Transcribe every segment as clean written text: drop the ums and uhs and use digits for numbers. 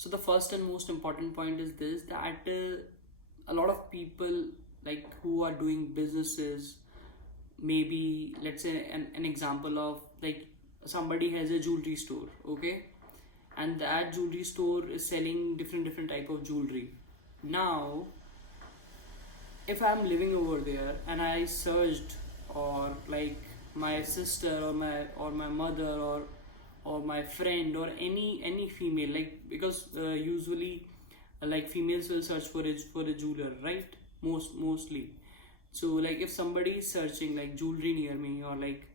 So the first and most important point is this, that a lot of people like who are doing businesses, maybe let's say an example of like somebody has a jewelry store, okay, and that jewelry store is selling different type of jewelry. Now if I'm living over there and I searched, or like my sister or my mother or my friend or any female, like because usually like females will search for a jeweler, right? Mostly. So like if somebody is searching like jewelry near me, or like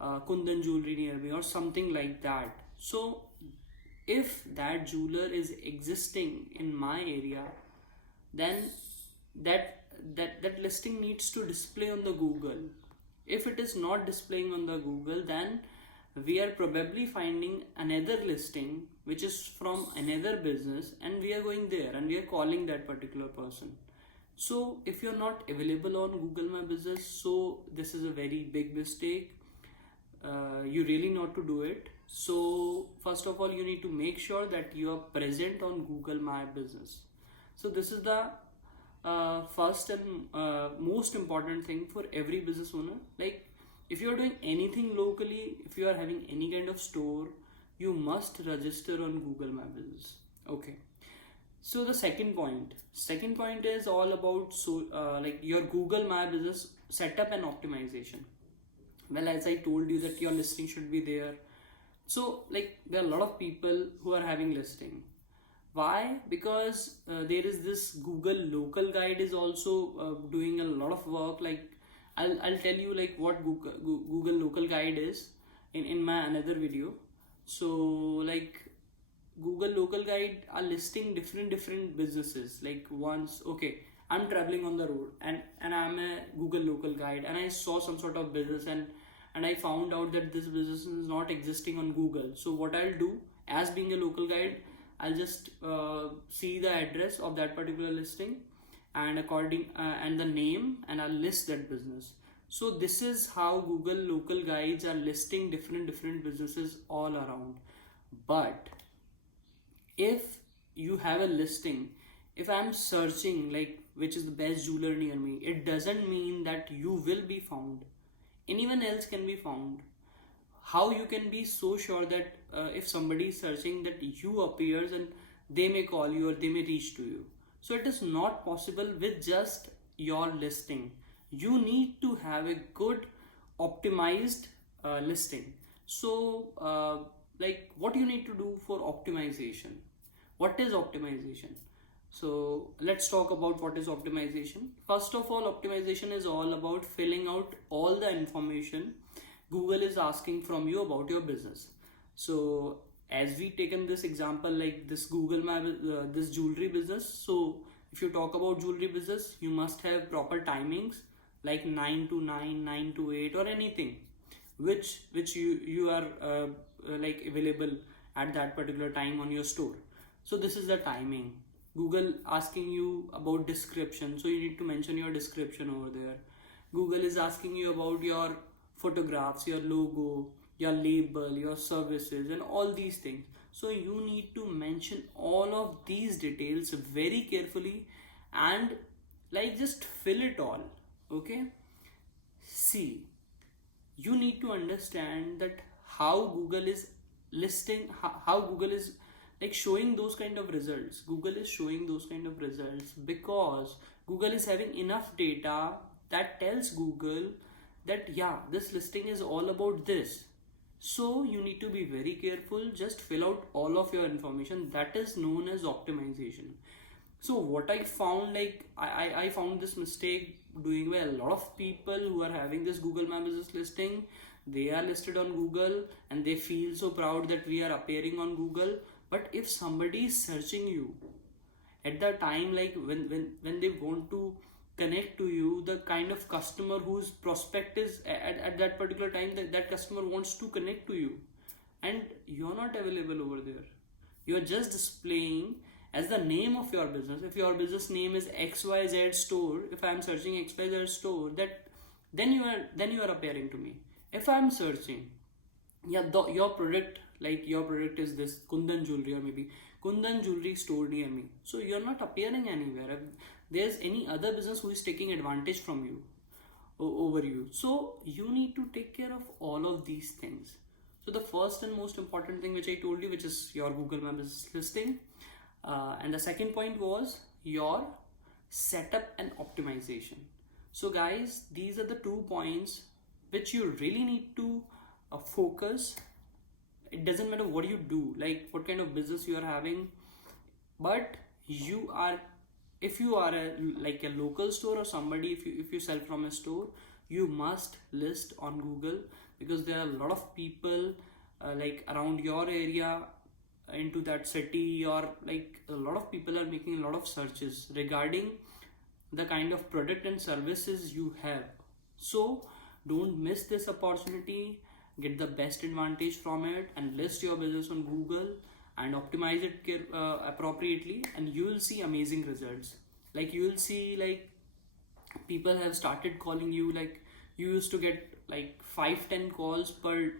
kundan jewelry near me or something like that, so if that jeweler is existing in my area, then that listing needs to display on the Google. If it is not displaying on the Google, then we are probably finding another listing which is from another business, and we are going there and we are calling that particular person. So if you're not available on Google My Business, so this is a very big mistake. You really not to do it. So first of all, you need to make sure that you are present on Google My Business. So this is the first and most important thing for every business owner. Like if you are doing anything locally, if you are having any kind of store, you must register on Google My Business. Okay. So the second point is all about like your Google My Business setup and optimization. Well, as I told you that your listing should be there. So like there are a lot of people who are having listing. Why? Because there is this Google local guide is also doing a lot of work. Like I'll tell you like what Google local guide is in my another video. So like Google local guide are listing different businesses. Like once, okay, I'm traveling on the road and I'm a Google local guide and I saw some sort of business, and I found out that this business is not existing on Google. So what I'll do, as being a local guide, I'll just see the address of that particular listing and and the name, and I'll list that business. So this is how Google local guides are listing different businesses all around. But if you have a listing, if I'm searching like which is the best jeweler near me, it doesn't mean that you will be found. Anyone else can be found. How you can be so sure that if somebody is searching, that you appears and they may call you or they may reach to you? So it is not possible with just your listing. You need to have a good optimized listing. So like what you need to do for optimization? What is optimization? So let's talk about what is optimization. First of all, optimization is all about filling out all the information Google is asking from you about your business. So as we taken this example, like this Google Map, this jewelry business. So if you talk about jewelry business, you must have proper timings like 9 to 9, 9 to 8 or anything which you are like available at that particular time on your store. So this is the timing. Google asking you about description, so you need to mention your description over there. Google is asking you about your photographs, your logo, your label, your services, and all these things. So you need to mention all of these details very carefully and like just fill it all. Okay. See, you need to understand that how Google is listing, how Google is like showing those kind of results. Google is showing those kind of results because Google is having enough data that tells Google that yeah, this listing is all about this. So you need to be very careful. Just fill out all of your information. That is known as optimization. So what I found, like I found this mistake doing by a lot of people who are having this Google My Business listing. They are listed on Google and they feel so proud that we are appearing on Google. But if somebody is searching you at that time, like when they want to connect to you, the kind of customer whose prospect is at that particular time, that customer wants to connect to you and you're not available over there. You're just displaying as the name of your business. If your business name is XYZ store, if I'm searching XYZ store, that then you are appearing to me. If I'm searching, yeah, your product, like your product is this Kundan jewelry or maybe Kundan jewelry store near me. So you're not appearing anywhere. If there's any other business who is taking advantage from you, over you, so you need to take care of all of these things. So the first and most important thing which I told you, which is your Google My Business listing, and the second point was your setup and optimization. So guys, these are the 2 points which you really need to focus. It doesn't matter what you do, like what kind of business you are having, but you are, if you are like a local store or somebody, if you sell from a store, you must list on Google, because there are a lot of people like around your area, into that city, or like a lot of people are making a lot of searches regarding the kind of product and services you have. So don't miss this opportunity, get the best advantage from it, and list your business on Google and optimize it appropriately, and you will see amazing results. Like you will see, like people have started calling you, like you used to get like 5-10 calls per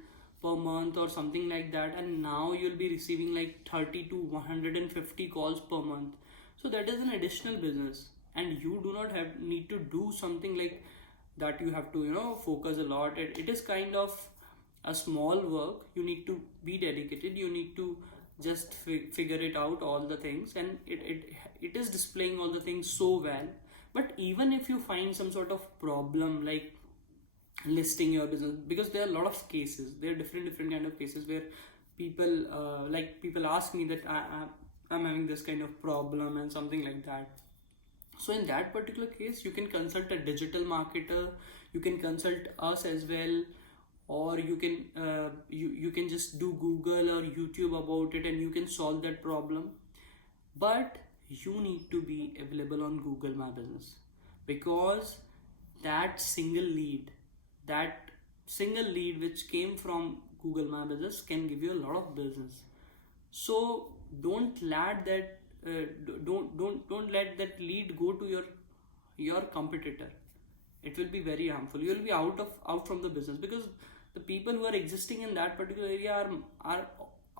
month or something like that, and now you'll be receiving like 30 to 150 calls per month. So that is an additional business, and you do not have need to do something like that. You have to, focus a lot. It is kind of a small work. You need to be dedicated, you need to just figure it out, all the things, and it is displaying all the things so well. But even if you find some sort of problem, like listing your business, because there are a lot of cases, there are different kind of cases where people people ask me that I'm having this kind of problem and something like that. So in that particular case, you can consult a digital marketer, you can consult us as well, or you can you can just do Google or YouTube about it, and you can solve that problem. But you need to be available on Google My Business, because that single lead which came from Google My Business can give you a lot of business. So don't let that don't let that lead go to your competitor. It will be very harmful. You will be out from the business, because the people who are existing in that particular area are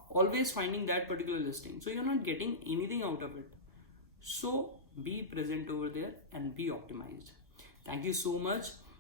always finding that particular listing, so you're not getting anything out of it. So be present over there and be optimized. Thank you so much.